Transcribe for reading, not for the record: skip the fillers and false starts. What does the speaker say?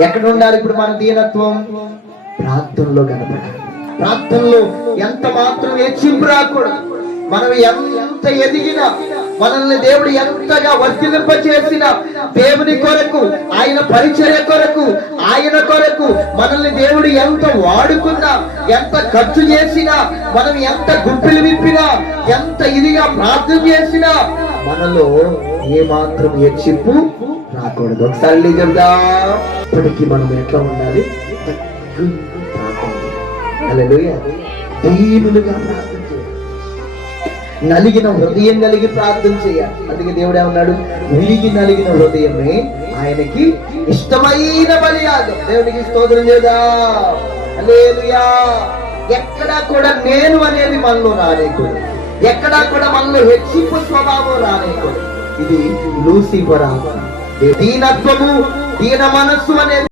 ఎక్కడ ఉండాలి ఇప్పుడు మన దీనత్వం? ప్రార్థనలో కనపడాలి. ప్రార్థనలో ఎంత మాత్రం హెచ్చింపు రాకూడదు. మనం ఎంత ఎదిగినా, మనల్ని దేవుడు ఎంతగా వర్తిలింప చేసిన, దేవుని కొరకు, ఆయన పరిచర్య కొరకు, ఆయన కొరకు మనల్ని దేవుడు ఎంత వాడుకున్నా, ఎంత ఖర్చు చేసినా, మనం ఎంత గుప్పిలు విప్పినా, ఎంత ఇదిగా ప్రార్థన చేసినా మనలో ఏ మాత్రం హెచ్చింపు రాకూడదు. ఒకసారి చెప్దా, ఇప్పటికీ మనం ఎట్లా ఉండాలి? హల్లెలూయా. దీనులుగా ప్రార్థన చేయాలి, నలిగిన హృదయం కలిగి ప్రార్థన చేయాలి. అందుకే దేవుడు ఏమన్నాడు? విరిగి నలిగిన హృదయమే ఆయనకి ఇష్టమైన బలియాగం. దేవునికి స్తోత్రం చేద్దా. హల్లెలూయా. ఎక్కడా కూడా నేను అనేది మనలో రానేకూడదు. ఎక్కడా కూడా మనలో హెచ్చింపు స్వభావం రానేకూడదు. ఇది లూసిఫర్. దీనత్వము, దీన మనస్సు అనేది